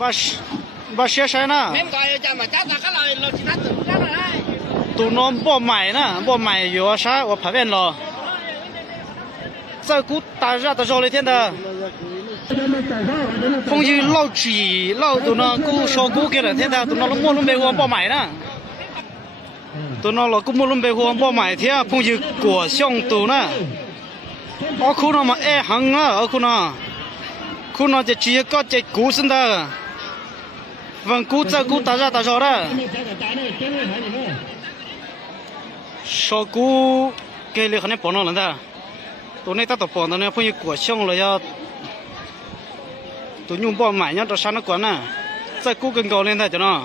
บ่เสียใช้นะตูน้องบ่ใหม่นะบ่ใหม่อยู่ว่าช้าว่าผ่าเว้นรอ这股打热的时候那天的风雨老挤老都那股烧股给了天的都那莫伦北货不买呢都那了股莫伦北货不买天风雨果香都呢我看那么爱行啊我看那这只个这股身的问股这股打热的时候的烧股给了可能帮到人的ตัวนี้ตัดปอนตัวนี้พวกนี้กวดช่องเลยอ่ะตัวยุ่งบ่ใหม่เนี่ยตัวชั้นกว่าน่ะใส่กู้กันก่อนเลยนะจ๊ะเนาะ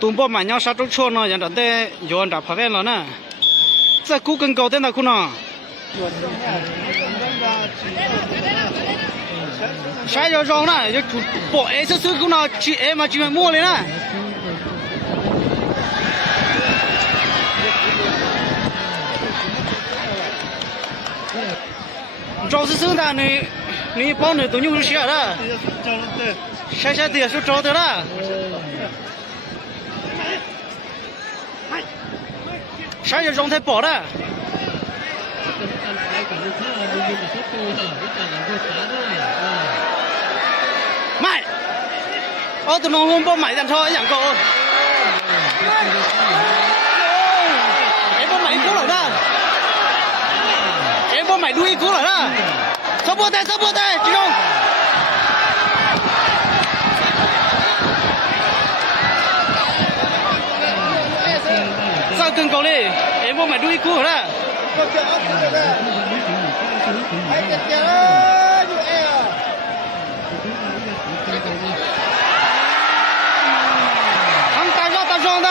ตัวบ่ใหม่เนี่ยชั้นต้องชวนเนาะอย่างนั้นได้ย้อนดับพาเวลแล้วน่ะใส่กู้กันก่อนได้นะคุณเนาะใช้ยาจองน่ะจะถูกปล่อยซื้อคุณเนาะจีมาจีมั่วเลยนะ招是生的你帮你都用些了，晒晒的是招的了，晒着状态饱了。买，我都能帮买点车养狗，哎，不买一股了的。我买路易股了啦，收波带，集中。上更高嘞，我买路易股了。很大壮的。